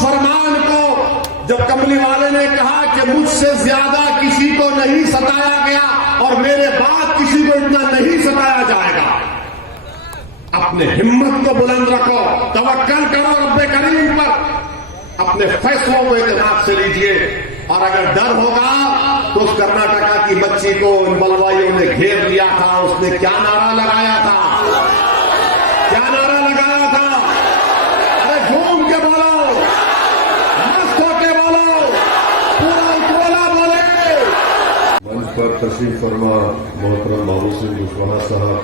फरमान को जब कमली वाले ने कहा कि मुझसे ज्यादा किसी को नहीं सताया गया और मेरे बाद किसी को इतना नहीं सताया जाएगा, अपने हिम्मत को बुलंद रखो, तवक्कल करो रब्बे करीम पर, अपने फैसलों को इत्मीनान से लीजिए। और अगर डर होगा तो उस कर्नाटका की बच्ची को इन बलवाइयों ने घेर लिया था, उसने क्या नारा लगाया था, क्या नारा लगाया था? अरे घूम के बोलो, मस्त होके बोलो, पूरा टोला बोले। मंच पर तशरीफ फरमा मोहतरम बाबू सिंह कुशवाहा साहब,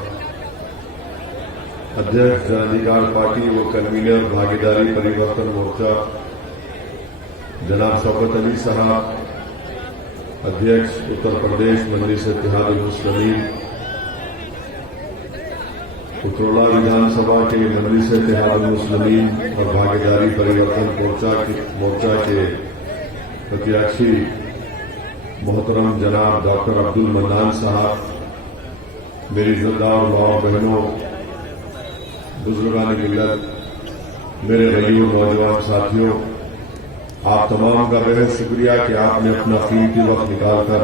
अध्यक्ष जन अधिकार पार्टी व कन्वीनर भागीदारी परिवर्तन मोर्चा जनाब शौकत अली साहब, अध्यक्ष उत्तर प्रदेश मजलिस इत्तेहादुल मुस्लिमीन, उत्तरोला विधानसभा के मजलिस इत्तेहादुल मुस्लिमीन और भागीदारी परिवर्तन मोर्चा के प्रत्याशी मोहतरम जनाब डॉक्टर अब्दुल मन्नान साहब, मेरी इज्जतदार और माओ बहनों, बुजुर्गान मिल्लत, मेरे गरीब नौजवान साथियों, आप तमाम का बेहद शुक्रिया कि आपने अपना कीमती वक्त निकालकर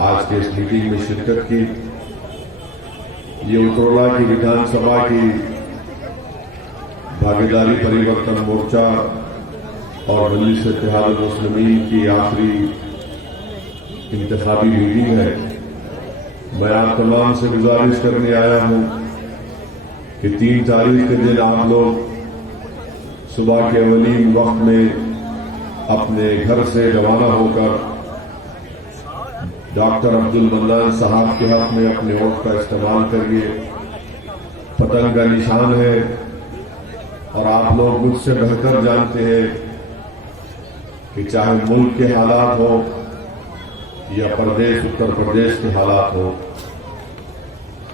आज के इस मीटिंग में शिरकत की। ये उत्तरोला की विधानसभा की भागीदारी परिवर्तन मोर्चा और मजलिस इत्तेहादुल मुस्लिमीन की आखिरी इंतखाबी मीटिंग है। मैं आप तमाम से गुजारिश करने आया हूं कि 3 तारीख के दिन आप लोग सुबह के अवलीन वक्त में अपने घर से रवाना होकर डॉक्टर अब्दुल मन्नान साहब के हक में अपने वोट का इस्तेमाल करिए। पतंग का निशान है और आप लोग मुझसे बेहतर जानते हैं कि चाहे मुल्क के हालात हो या प्रदेश उत्तर प्रदेश के हालात हो,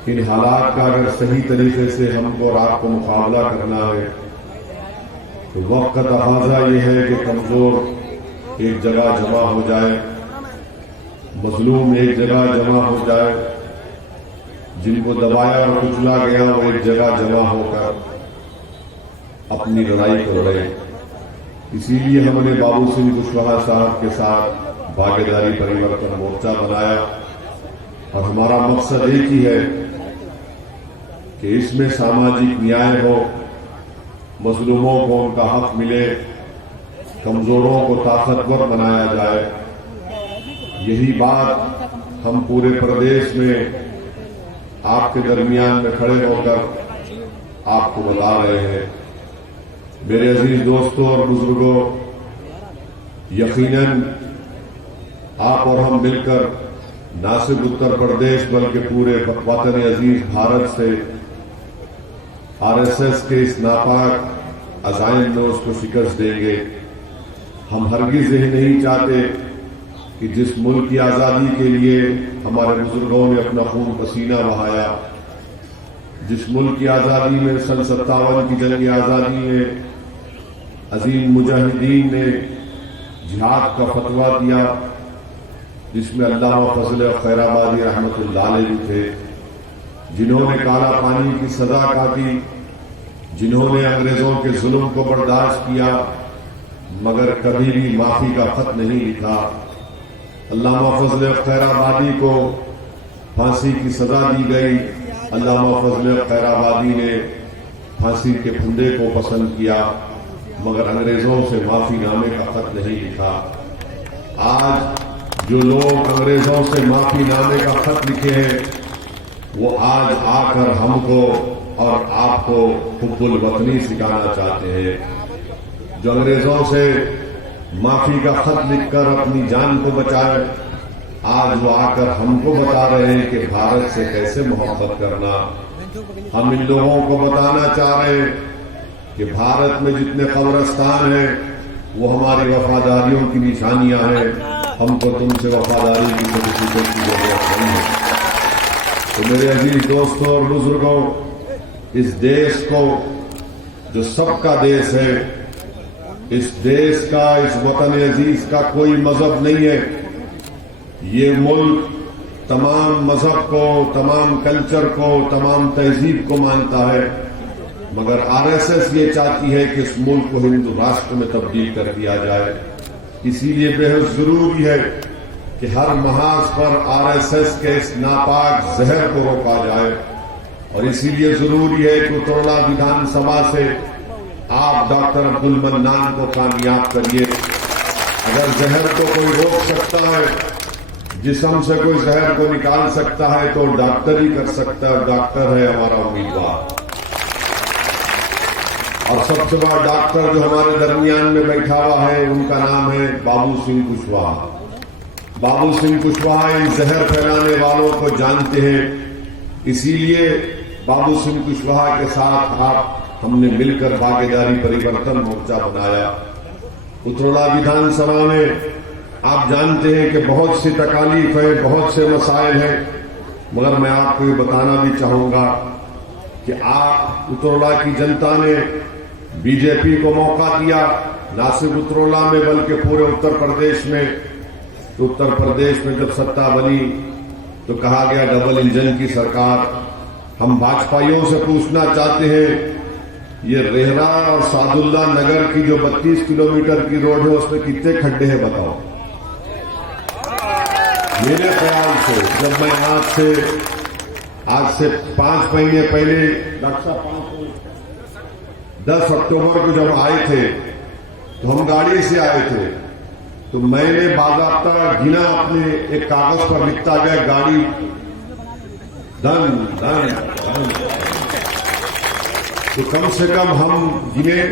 इन हालात का अगर सही तरीके से हमको और आपको मुकाबला करना है तो वक्त का तकाजा यह है कि कमजोर एक जगह जमा हो जाए, मजलूम एक जगह जमा हो जाए, जिनको दबाया और कुचला गया वो एक जगह जमा होकर अपनी लड़ाई कर रहे। इसीलिए हमने बाबू सिंह कुशवाहा साहब के साथ भागीदारी परिवर्तन मोर्चा बनाया और हमारा मकसद एक ही है कि इसमें सामाजिक न्याय हो, मजलूमों को उनका हक मिले, कमजोरों को ताकतवर बनाया जाए। यही बात हम पूरे प्रदेश में आपके दरमियान में खड़े होकर आपको बता रहे हैं। मेरे अजीज दोस्तों और बुजुर्गों, यकीनन आप और हम मिलकर न सिर्फ उत्तर प्रदेश बल्कि पूरे वतन अजीज भारत से आरएसएस के इस नापाक अज़ाइम में उसको शिकस्त देंगे। हम हरगिज़ यही नहीं चाहते कि जिस मुल्क की आज़ादी के लिए हमारे बुजुर्गों ने अपना खून पसीना बहाया, जिस मुल्क की आज़ादी में सन 57 की जंग आज़ादी में अजीम मुजाहिदीन ने जिहाद का फतवा दिया, जिसमें अल्लामा फजल खैराबादी रहमतुल्लाह अलैह थे, जिन्होंने काला पानी की सजा काटी, जिन्होंने अंग्रेजों के जुल्म को बर्दाश्त किया मगर कभी भी माफी का खत नहीं लिखा। अल्लामा फजल खैराबादी को फांसी की सजा दी गई। अल्लामा फजल खैराबादी ने फांसी के फंदे को पसंद किया मगर अंग्रेजों से माफीनामे का खत नहीं लिखा। आज जो लोग अंग्रेजों से माफीनामे का खत लिखे हैं वो आज आकर हमको और आपको हुब्बुल वतनी सिखाना चाहते हैं। जो अंग्रेजों से माफी का खत लिखकर अपनी जान को बचाए, आज वो आकर हमको बता रहे हैं कि भारत से कैसे मोहब्बत करना। हम इन लोगों को बताना चाह रहे हैं कि भारत में जितने कब्रिस्तान हैं वो हमारी वफादारियों की निशानियां हैं। हमको तुमसे वफादारी की सर्टिफिकेट की जरूरत नहीं है। तो मेरे अजीज दोस्तों और बुजुर्गों, इस देश को जो सबका देश है, इस देश का, इस वतन अजीज का कोई मजहब नहीं है। ये मुल्क तमाम मजहब को, तमाम कल्चर को, तमाम तहजीब को मानता है। मगर आरएसएस ये चाहती है कि इस मुल्क को हिंदू राष्ट्र में तब्दील कर दिया जाए। इसीलिए बेहद जरूरी है कि हर महाज पर आरएसएस के इस नापाक जहर को रोका जाए और इसीलिए जरूरी है कि उत्तरला विधानसभा से आप डॉक्टर अब्दुल मन्नान को कामयाब करिए। अगर जहर को कोई रोक सकता है, जिस्म से कोई जहर को निकाल सकता है, तो डॉक्टर ही कर सकता है। डॉक्टर है हमारा उम्मीदवार। और सबसे बड़ा डॉक्टर जो हमारे दरमियान में बैठा हुआ है, उनका नाम है बाबू सिंह कुशवाहा। बाबू सिंह कुशवाहा इन जहर फैलाने वालों को जानते हैं, इसीलिए बाबू सिंह कुशवाहा के साथ हमने मिलकर भागीदारी परिवर्तन मोर्चा बनाया। उत्तरला विधानसभा में आप जानते हैं कि बहुत सी तकालीफ है, बहुत से मसाइल हैं, मगर मैं आपको ये बताना भी चाहूंगा कि आप उत्तरला की जनता ने बीजेपी को मौका दिया, न सिर्फ उत्तरला में बल्कि पूरे उत्तर प्रदेश में। तो उत्तर प्रदेश में जब सत्ता बनी तो कहा गया डबल इंजन की सरकार। हम भाजपाइयों से पूछना चाहते हैं, ये रेहरा और सादुल्ला नगर की जो 32 किलोमीटर की रोड है, उसमें कितने खड्डे हैं बताओ। मेरे ख्याल से जब मैं आज से 5 महीने पहले 10 अक्टूबर को जब आए थे तो हम गाड़ी से आए थे, तो मैंने बाकायदा गिना, अपने एक कागज पर लिखता गया गाड़ी धन धन धन। तो कम से कम हम गिने,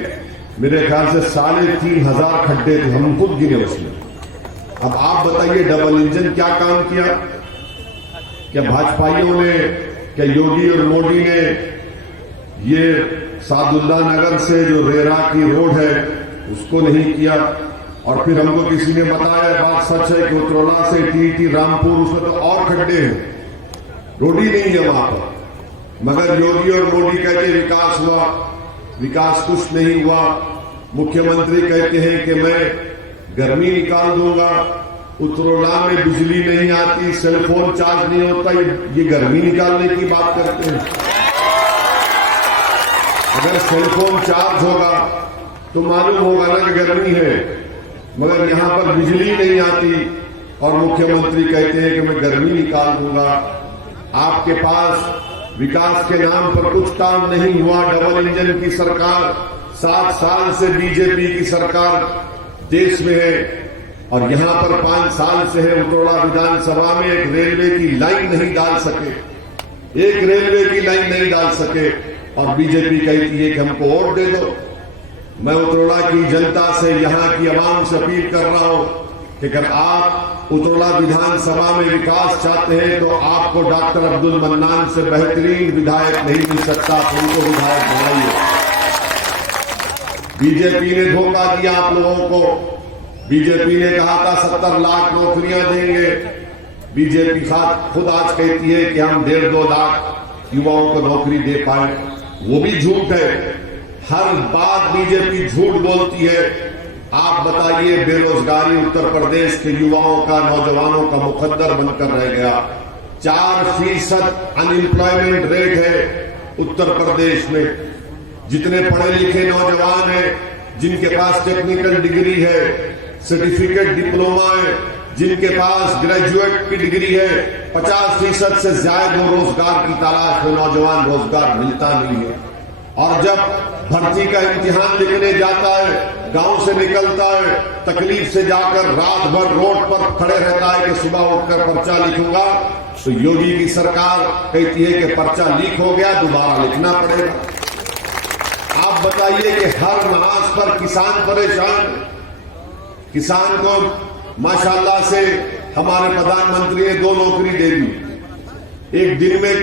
मेरे ख्याल से 3,500 खड्डे थे, हम खुद गिने उसमें। अब आप बताइए डबल इंजन क्या काम किया? क्या भाजपाइयों ने, क्या योगी और मोदी ने ये सादुल्ला नगर से जो रेरा की रोड है उसको नहीं किया? और फिर हमको किसी ने बताया, बात सच है कि उत्तरला से टीटी रामपुर, उसमें तो और खड्डे हैं, रोड ही नहीं है वहां पर। मगर योगी और मोदी कहते विकास हुआ, विकास कुछ नहीं हुआ। मुख्यमंत्री कहते हैं कि मैं गर्मी निकाल दूंगा, उत्तरला में बिजली नहीं आती, सेलफोन चार्ज नहीं होता, ये गर्मी निकालने की बात करते हैं। अगर सेलफोन चार्ज होगा तो मालूम होगा ना कि गर्मी है, मगर यहां पर बिजली नहीं आती और मुख्यमंत्री कहते हैं कि मैं गर्मी निकाल दूंगा। आपके पास विकास के नाम पर कुछ काम नहीं हुआ। डबल इंजन की सरकार 7 साल से बीजेपी की सरकार देश में है और यहां पर 5 साल से है उत्तरला विधानसभा में एक रेलवे की लाइन नहीं डाल सके, एक रेलवे की लाइन नहीं डाल सके। और बीजेपी कहती है कि हमको वोट दे दो। मैं उत्तरला की जनता से, यहां की आवाम से अपील कर रहा हूं कि अगर आप उत्तरला विधानसभा में विकास चाहते हैं तो आपको डॉक्टर अब्दुल मन्नान से बेहतरीन विधायक नहीं मिल सकता, तो उनको विधायक बनाइए। बीजेपी ने धोखा दिया आप लोगों को। बीजेपी ने कहा था 70 लाख नौकरियां देंगे। बीजेपी साथ खुद आज कहती है कि हम 1.5-2 लाख युवाओं को नौकरी दे पाए, वो भी झूठ है। हर बात बीजेपी झूठ बोलती है। आप बताइए, बेरोजगारी उत्तर प्रदेश के युवाओं का, नौजवानों का मुकद्दर बनकर रह गया। 4% अनएम्प्लॉयमेंट रेट है उत्तर प्रदेश में। जितने पढ़े लिखे नौजवान हैं, जिनके पास टेक्निकल डिग्री है, सर्टिफिकेट डिप्लोमा है, जिनके पास ग्रेजुएट की डिग्री है, 50% से ज्यादा रोजगार की तलाश में नौजवान, रोजगार मिलता नहीं है। और जब भर्ती का इम्तिहान लिखने जाता है, गांव से निकलता है, तकलीफ से जाकर रात भर रोड पर खड़े रहता है कि सुबह उठकर पर्चा लिखूंगा, तो योगी की सरकार कहती है कि पर्चा लीक हो गया, दोबारा लिखना पड़ेगा। आप बताइए कि हर महाज पर किसान परेशान। किसान को माशाल्लाह से हमारे प्रधानमंत्री ने 2 नौकरी दे दी। एक दिन में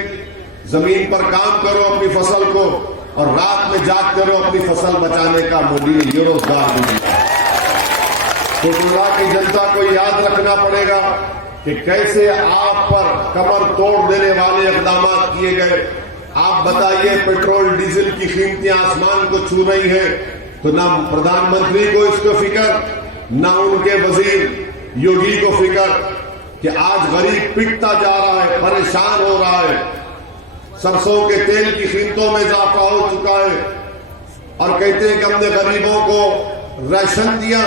जमीन पर काम करो अपनी फसल को, और रात में जाग करो अपनी फसल बचाने का मोदी ने ये रोजगार भी दिया। तो उत्तरला की जनता को याद रखना पड़ेगा कि कैसे आप पर कमर तोड़ देने वाले इकदाम किए गए। आप बताइए, पेट्रोल डीजल की कीमतें आसमान को छू रही है, तो ना प्रधानमंत्री को इसको फिक्र, ना उनके वजीर योगी को फिक्र कि आज गरीब पिटता जा रहा है, परेशान हो रहा है। सरसों के तेल की कीमतों में इजाफा हो चुका है और कहते हैं कि हमने गरीबों को राशन दिया।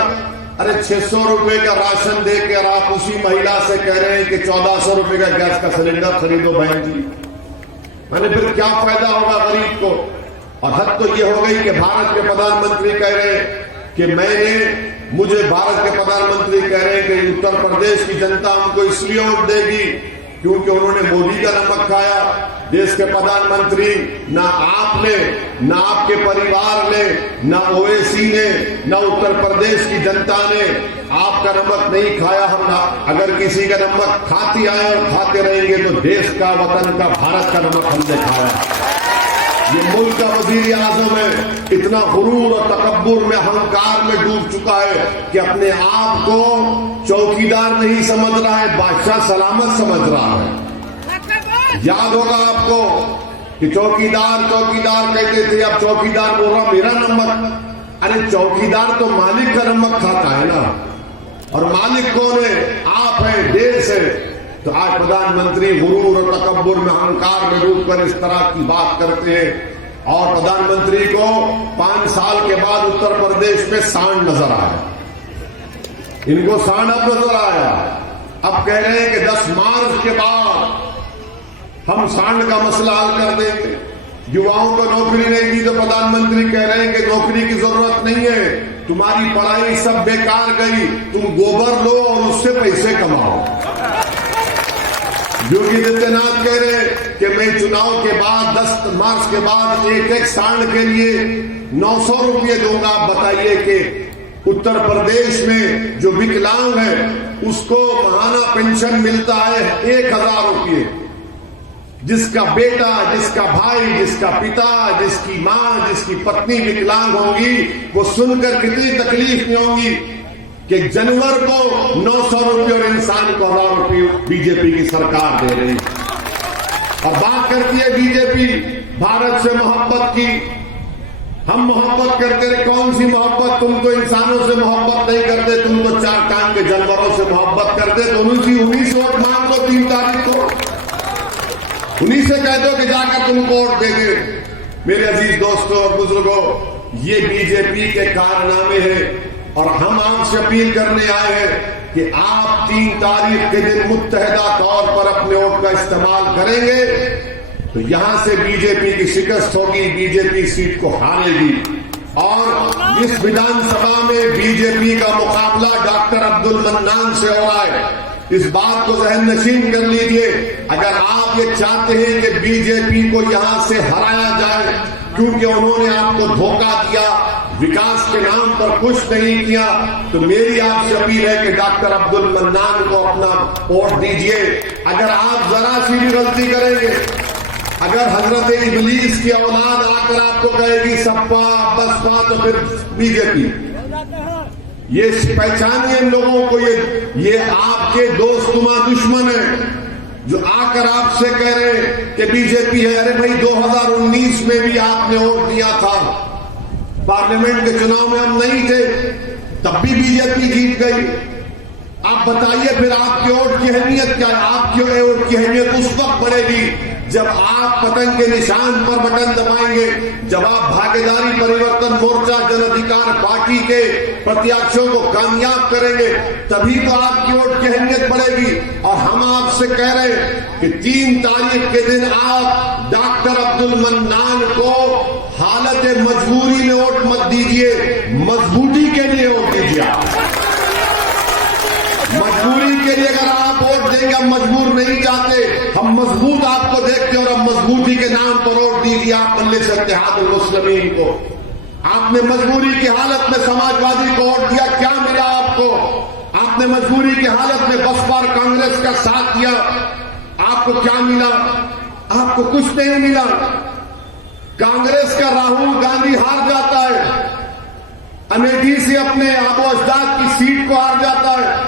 अरे 600 रुपए का राशन देकर आप उसी महिला से कह रहे हैं कि 1400 रुपए का गैस का सिलेंडर खरीदो बहन जी। मैंने फिर क्या फायदा होगा गरीब को। और हद तो ये हो गई कि भारत के प्रधानमंत्री कह रहे हैं कि मुझे भारत के प्रधानमंत्री कह रहे हैं कि उत्तर प्रदेश की जनता हमको इसलिए वोट देगी क्योंकि उन्होंने मोदी का नमक खाया। देश के प्रधानमंत्री ना आपने, ना आपके परिवार ने, ना ओवैसी ने, ना उत्तर प्रदेश की जनता ने आपका नमक नहीं खाया। हम ना अगर किसी का नमक खाती आए और खाते रहेंगे तो देश का, वतन का, भारत का नमक हमने खाया। ये मुल्क का वजीर आजम है, इतना गुरूर और तकब्बुर में, अहंकार में डूब चुका है कि अपने आप को चौकीदार नहीं समझ रहा है, बादशाह सलामत समझ रहा है। याद होगा आपको कि चौकीदार कहते थे, अब चौकीदार बोल रहा मेरा नमक। अरे चौकीदार तो मालिक का नमक खाता है ना, और मालिक कौन है? आप है, देश है। तो आज प्रधानमंत्री गुरूर और तकब्बुर में, अहंकार में डूबकर इस तरह की बात करते हैं। और प्रधानमंत्री को 5 साल के बाद उत्तर प्रदेश में सांड नजर आया। इनको सांड अब नजर आया। अब कह रहे हैं कि 10 मार्च के बाद हम सांड का मसला हल कर देंगे। युवाओं को नौकरी नहीं दी तो प्रधानमंत्री कह रहे हैं कि नौकरी की जरूरत नहीं है, तुम्हारी पढ़ाई सब बेकार गई, तुम गोबर लो और उससे पैसे कमाओ। योगी आदित्यनाथ कह रहे कि मैं चुनाव के बाद 10 मार्च के बाद एक सांड के लिए 900 रुपये दूंगा। आप बताइए कि उत्तर प्रदेश में जो विकलांग है उसको माहाना पेंशन मिलता है 1000 रुपये। जिसका बेटा, जिसका भाई, जिसका पिता, जिसकी मां, जिसकी पत्नी विकलांग होंगी, वो सुनकर कितनी तकलीफ में होंगी कि जानवर को 900 रुपये और इंसान को 1000 रुपये बीजेपी की सरकार दे रही। और बात करती है बीजेपी भारत से मोहब्बत की। हम मोहब्बत करते रहे, कौन सी मोहब्बत? तुम तो इंसानों से मोहब्बत नहीं करते, तुम तो 4 टांग के जानवरों से मोहब्बत करते। तो उन्हीं से वोट मांग लो 3 तारीख को, उन्हीं से कह दो कि जाकर तुमको वोट दे दे। मेरे अजीज दोस्तों और बुजुर्गों, ये बीजेपी के कारनामे हैं और हम आपसे अपील करने आए हैं कि आप 3 तारीख के दिन मुत्तहदा तौर पर अपने वोट का इस्तेमाल करेंगे तो यहां से बीजेपी की शिकस्त होगी, बीजेपी सीट को हारेगी। और इस विधानसभा में बीजेपी का मुकाबला डॉक्टर अब्दुल मन्नान से हो रहा है। इस बात को जहन नशीन कर लीजिए। अगर आप ये चाहते हैं कि बीजेपी को यहां से हराया जाए क्योंकि उन्होंने आपको धोखा दिया, विकास के नाम पर कुछ नहीं किया, तो मेरी आपसे अपील है कि डॉक्टर अब्दुल मन्नान को अपना वोट दीजिए। अगर आप जरा सी भी गलती करेंगे, अगर हजरत इबलीस की औलाद आकर आपको कहेगी सपा बसपा, तो फिर बीजेपी। ये पहचानिए इन लोगों को, ये आपके दोस्तनुमा दुश्मन है जो आकर आपसे कह रहे कि बीजेपी है। अरे भाई 2019 में भी आपने वोट दिया था, पार्लियामेंट के चुनाव में हम नहीं थे, तब भी बीजेपी जीत गई। आप बताइए फिर आपके वोट की अहमियत क्या है? आपके वोट की अहमियत उस वक्त बढ़ेगी जब आप पतंग के निशान पर बटन दबाएंगे, जब आप भागीदारी परिवर्तन मोर्चा जन अधिकार पार्टी के प्रत्याशियों को कामयाब करेंगे, तभी तो आपकी वोट की अहमियत बढ़ेगी। और हम आपसे कह रहे हैं कि 3 तारीख के दिन आप डॉक्टर अब्दुल मन्नान को हालत मजबूरी में वोट मत दीजिए, मजबूती के लिए वोट दीजिए। मजबूरी के लिए अगर आप वोट देंगे, हम मजबूर नहीं चाहते, हम मजबूत आपको देखते और हम मजबूती के नाम पर वोट दीजिए आप मजलिस इत्तेहादुल मुस्लिमीन को। आपने मजबूरी की हालत में समाजवादी को वोट दिया, क्या मिला आपको? आपने मजबूरी की हालत में बसपा और कांग्रेस का साथ दिया, आपको क्या मिला? आपको कुछ नहीं मिला। कांग्रेस का राहुल गांधी हार जाता है, अमेठी से अपने आबो अजदाद की सीट को हार जाता है,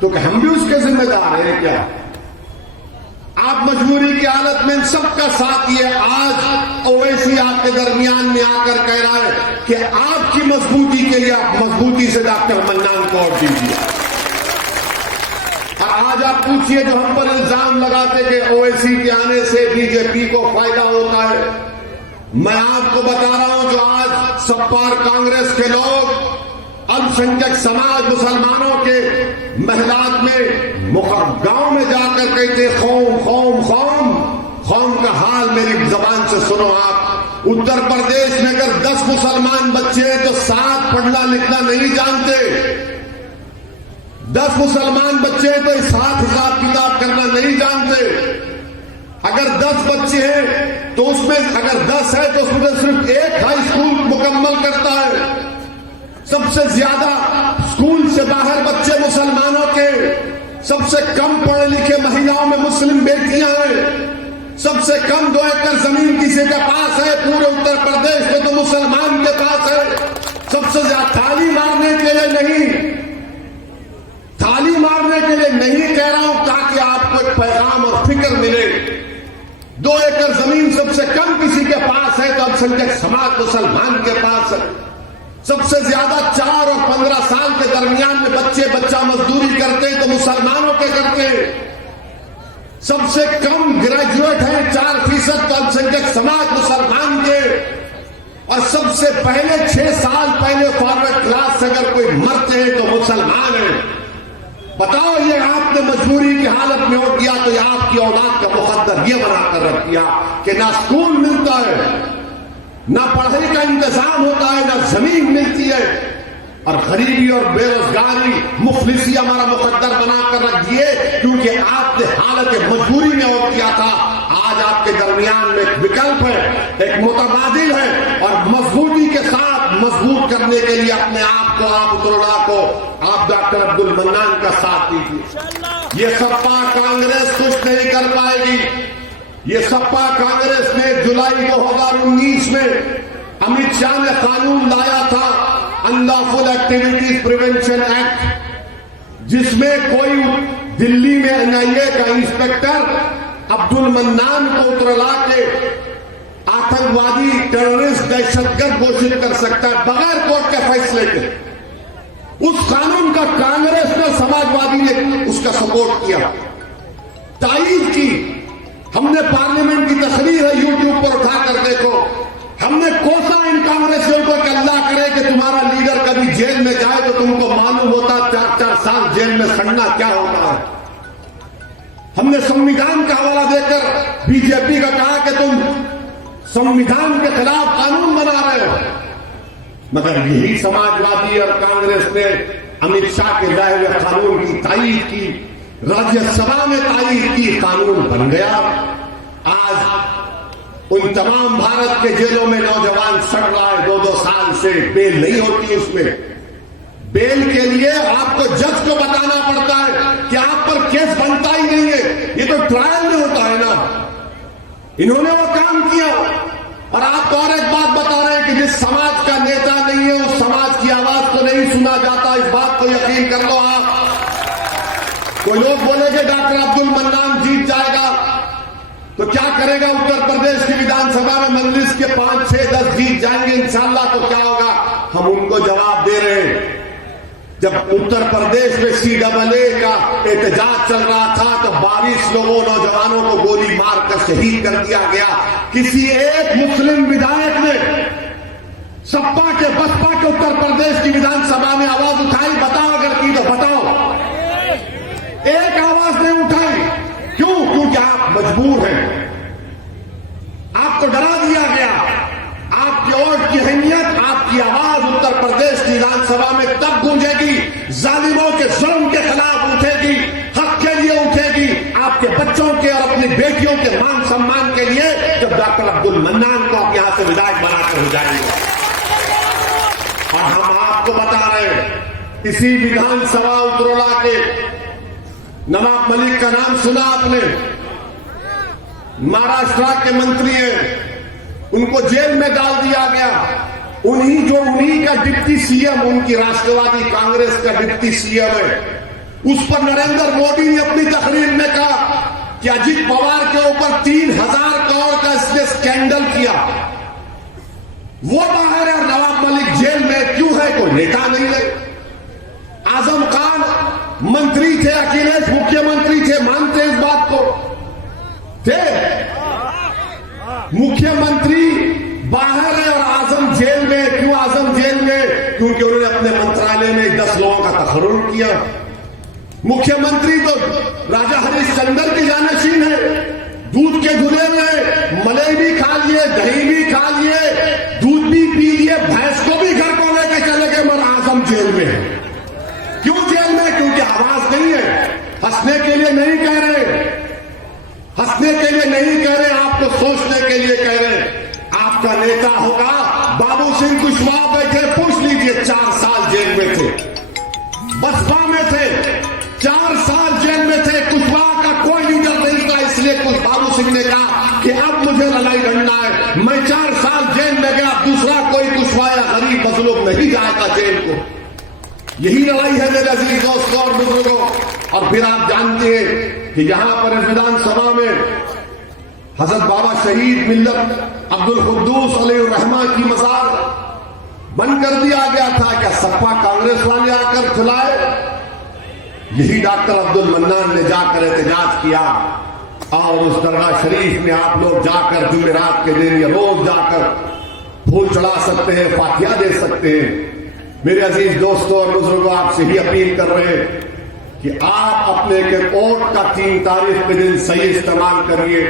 तो क्या हम भी उसके जिम्मेदार हैं क्या? आप मजबूरी की हालत में सबका साथ दिए। आज ओवैसी आपके दरमियान में आकर कह रहा है कि आपकी मजबूती के लिए आप मजबूती से डॉक्टर मन्नान को वोट दीजिए। और आज आप पूछिए जो हम पर इल्जाम लगाते कि ओवैसी के आने से बीजेपी को फायदा होता है, मैं आपको बता रहा हूं जो आज सपा और कांग्रेस के लोग अल्पसंख्यक समाज मुसलमानों के महलात में गांव में जाकर कहते खौम खौम खौम, खौम का हाल मेरी जबान से सुनो आप। उत्तर प्रदेश में अगर 10 मुसलमान बच्चे हैं तो 7 पढ़ना लिखना नहीं जानते। 10 मुसलमान बच्चे हैं तो 7 हिसाब किताब करना नहीं जानते। अगर 10 बच्चे हैं तो उसमें अगर 10 है तो उसमें सिर्फ 1 हाई स्कूल मुकम्मल करता है। सबसे ज्यादा स्कूल से बाहर बच्चे मुसलमानों के, सबसे कम पढ़े लिखे महिलाओं में मुस्लिम बेटियां हैं, सबसे कम 2 एकड़ जमीन किसी के पास है पूरे उत्तर प्रदेश में तो मुसलमान के पास है। सबसे ज्यादा थाली मारने के लिए नहीं, थाली मारने के लिए नहीं कह रहा हूं ताकि आपको एक पैगाम और फिक्र मिले। 2 एकड़ जमीन सबसे कम किसी के पास है तो अल्पसंख्यक समाज मुसलमान के पास है। सबसे ज्यादा 4 और 15 साल के दरमियान में बच्चा मजदूरी करते हैं तो मुसलमानों के करते हैं। सबसे कम ग्रेजुएट है 4% तो अल्पसंख्यक समाज मुसलमान के। और सबसे पहले 6 साल पहले फॉरवर्ड क्लास से अगर कोई मरते हैं तो मुसलमान है। बताओ ये आपने मजबूरी की हालत में वोट दिया तो ये आपकी औलाद का मुकद्दर ये बनाकर रख दिया कि ना स्कूल मिलता है, ना पढ़ाई का इंतजाम होता है, ना जमीन मिलती है, और गरीबी और बेरोजगारी मुफलिसी हमारा मुकद्दर बनाकर रख दिए क्योंकि आपने हालत मजबूरी में वोट किया था। आज आपके दरमियान में एक विकल्प है, एक मुतबादिल है, और मजबूती के साथ मजबूत करने के लिए अपने आप को, आप उत्तरला को, आप डॉक्टर अब्दुल मन्नान का साथ दीजिए। ये सपा कांग्रेस कुछ नहीं कर पाएगी। ये सपा कांग्रेस ने जुलाई 2019 में अमित शाह ने कानून लाया था अनलॉफुल एक्टिविटीज प्रिवेंशन एक्ट, जिसमें कोई दिल्ली में एनआईए का इंस्पेक्टर अब्दुल मन्नान को उतरला के आतंकवादी, टेररिस्ट, दहशतगर्द घोषित कर सकता है बगैर कोर्ट के फैसले के। उस कानून का कांग्रेस ने, समाजवादी ने उसका सपोर्ट किया, तायीद की। हमने पार्लियामेंट की तस्वीर है यूट्यूब पर उठाकर देखो। हमने कोसा इन कांग्रेसियों को कि अल्लाह करे कि तुम्हारा लीडर कभी जेल में जाए तो तुमको मालूम होता 4-4 साल जेल में सड़ना क्या होता है। हमने संविधान का हवाला देकर बीजेपी का कहा कि तुम संविधान के खिलाफ कानून बना रहे हो, मगर यही समाजवादी और कांग्रेस ने अमित शाह के लाए हुए कानून की तायीद की, राज्यसभा में तायीद की, कानून बन गया। आज उन तमाम भारत के जेलों में नौजवान सड़ रहा है 2-2 साल से, बेल नहीं होती उसमें। बेल के लिए आपको जज को बताना पड़ता है कि आप पर केस बनता ही नहीं है, ये तो ट्रायल में होता है ना। इन्होंने वो काम किया। और आप और एक बात बता रहे हैं कि जिस समाज का नेता नहीं है उस समाज की आवाज को नहीं सुना जाता। इस बात को यकीन कर लो आप। कोई लोग बोलेंगे डॉक्टर अब्दुल मन्नान जीत जाएगा तो क्या करेगा उत्तर प्रदेश की विधानसभा में? मजलिस के 5, 6, 10 जीत जाएंगे इंशाअल्लाह तो क्या होगा? हम उनको जवाब दे रहे हैं। जब उत्तर प्रदेश में CAA का एहतजाज चल रहा था तो 22 नौजवानों को गोली मारकर शहीद कर दिया गया। किसी एक मुस्लिम विधायक ने सपा के, बसपा के उत्तर प्रदेश की विधानसभा में आवाज उठाई? बताओ, अगर की तो बताओ। एक आवाज नहीं उठाई। क्यों? क्योंकि आप मजबूर हैं। आपको डरा दिया गया। आपकी वोट की अहमियत, आपकी आवाज उत्तर प्रदेश की विधानसभा में तब गूंजेगी, जालिमों के जुल्म के खिलाफ उठेगी, हक के लिए उठेगी, आपके बच्चों के और अपनी बेटियों के मान सम्मान के लिए, जब डॉक्टर अब्दुल मन्नान को आप यहां से विधायक बनाकर हो जाएंगे। और हम आपको बता रहे हैं, इसी विधानसभा उत्तरोला के नवाब मलिक का नाम सुना आपने? महाराष्ट्र के मंत्री हैं, उनको जेल में डाल दिया गया। उन्हीं का डिप्टी सीएम, उनकी राष्ट्रवादी कांग्रेस का डिप्टी सीएम है। उस पर नरेंद्र मोदी ने अपनी तकरीर में कहा कि अजीत पवार के ऊपर 3000 करोड़ का इसने स्कैंडल किया। वो बाहर है और नवाब मलिक जेल में क्यों है? कोई नेता नहीं है। आजम खान मंत्री थे, अखिलेश मुख्यमंत्री थे, मानते इस बात को? थे मुख्यमंत्री बाहर है और आजम जेल में। क्यों आजम जेल में? क्योंकि उन्होंने अपने मंत्रालय में 10 लोगों का तकर्रुर किया। मुख्यमंत्री तो राजा हरिश्चंद्र की जानशीन है, दूध के धुले में मलाई भी खा लिए, दही भी खा लिए, दूध भी पी लिए, भैंस को भी घर को लेकर चले गए, मगर आजम जेल में है। क्यों जेल में? क्योंकि आवाज नहीं है। हंसने के लिए नहीं कह रहे, हंसने के लिए नहीं कह रहे, आपको सोचने के लिए कह रहे। आपका नेता होगा बाबू सिंह कुशवाहा, बैठे पूछ लीजिए, 4 साल जेल में थे, बसपा में थे, 4 साल जेल में थे। कुशवाहा का कोई लीडर नहीं था, इसलिए बाबू सिंह ने कहा कि अब मुझे लड़ाई लड़ना है। मैं 4 साल जेल में गया, दूसरा कोई कुशवाहा या गरीब मजलूम नहीं जाएगा जेल को। यही लड़ाई है मेरे अजीज दोस्तों और बुजुर्गों। और फिर आप जानते हैं कि यहां पर विधानसभा में हजरत बाबा शहीद मिल्लत अब्दुल कुद्दूस अलैहिर्रहमा की मजार बंद कर दिया गया था। क्या सपा कांग्रेस वाले आकर खिलाए? यही डॉक्टर अब्दुल मन्नान ने जाकर एहतजाज किया और उस दरगाह शरीफ में आप लोग जाकर जुमेरात के दिन या रोज जाकर फूल चढ़ा सकते हैं, फातिहा दे सकते हैं। मेरे अजीज दोस्तों और बुजुर्गों, आपसे ही अपील कर रहे हैं कि आप अपने के वोट का 3 तारीख के दिन सही इस्तेमाल करिए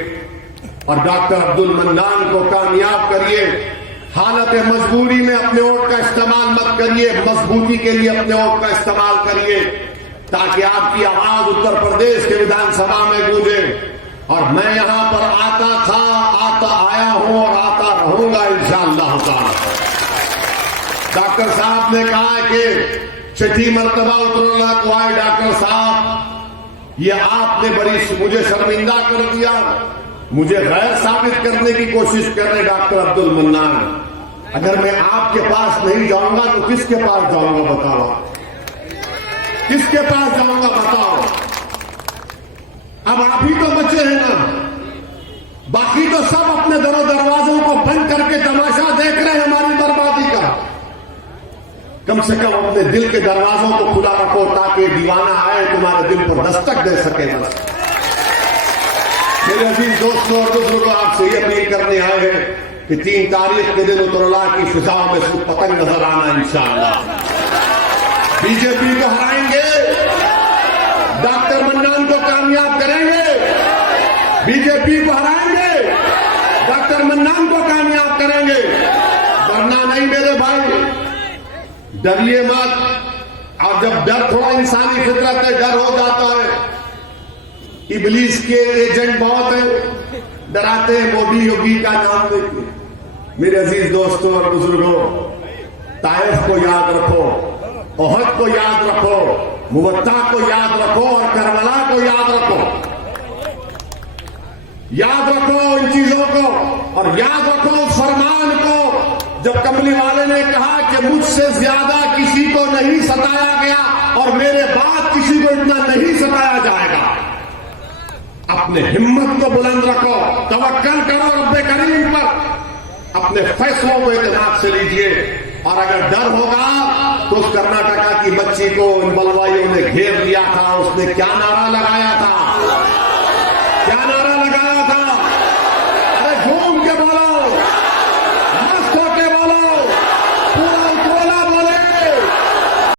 और डॉक्टर अब्दुल मन्नान को कामयाब करिए। हालत मजबूरी में अपने वोट का इस्तेमाल मत करिए, मजबूती के लिए अपने वोट का इस्तेमाल करिए, ताकि आपकी आवाज उत्तर प्रदेश के विधानसभा में गूंजे। और मैं यहां पर आता था, आता आया हूं और आता रहूंगा इंशाअल्लाह ताला। डॉक्टर साहब ने कहा कि 6ठी मर्तबा उतरना को आए। डॉक्टर साहब, ये आपने बड़ी मुझे शर्मिंदा कर दिया, मुझे गैर साबित करने की कोशिश कर रहे डॉक्टर अब्दुल मन्नान। अगर मैं आपके पास नहीं जाऊंगा तो किसके पास जाऊंगा बताओ? किसके पास जाऊंगा बताओ? अब आप ही तो बचे हैं ना, बाकी तो सब अपने दरवाजों को बंद करके तमाशा देख रहे हैं हमारी बर्बादी का। कम से कम अपने दिल के दरवाजों को खुला रखो, ताकि दीवाना आए तुम्हारे दिल पर दस्तक दे सकेगा। मेरे अजीज दोस्तों और बुजुर्गों, आपसे ये अपील करने आए हैं कि 3 तारीख के दिन उतरला की फिजाओं में सिर्फ पतंग नजर आना इंशाअल्लाह। बीजेपी को हराएंगे, डॉक्टर मन्नान को कामयाब करेंगे, बीजेपी को हराएंगे, डॉक्टर मन्नान को कामयाब करेंगे। डरना नहीं मेरे भाई, डरिए मत। और जब डर थोड़ा इंसानी फितरत है, डर हो जाता है। इबलीस के एजेंट बहुत है, डराते हैं मोदी योगी का नाम लेके। मेरे अजीज दोस्तों और बुजुर्गों, ताइफ को याद रखो, ओहद को याद रखो, मुवत्ता को याद रखो और करबला को याद रखो। याद रखो इन चीजों को, और याद रखो उस फरमान को जब कमली वाले ने कहा कि मुझसे ज्यादा किसी को नहीं सताया गया और मेरे बाद किसी को इतना नहीं सताया जाएगा। अपने हिम्मत को बुलंद रखो, तवक्कल करो रब्बे करीम पर, अपने फैसलों को इत्मीनान से लीजिए। और अगर डर होगा तो उस कर्नाटका की बच्ची को इन बलवाइयों ने घेर लिया था, उसने क्या नारा लगाया था? क्या नारा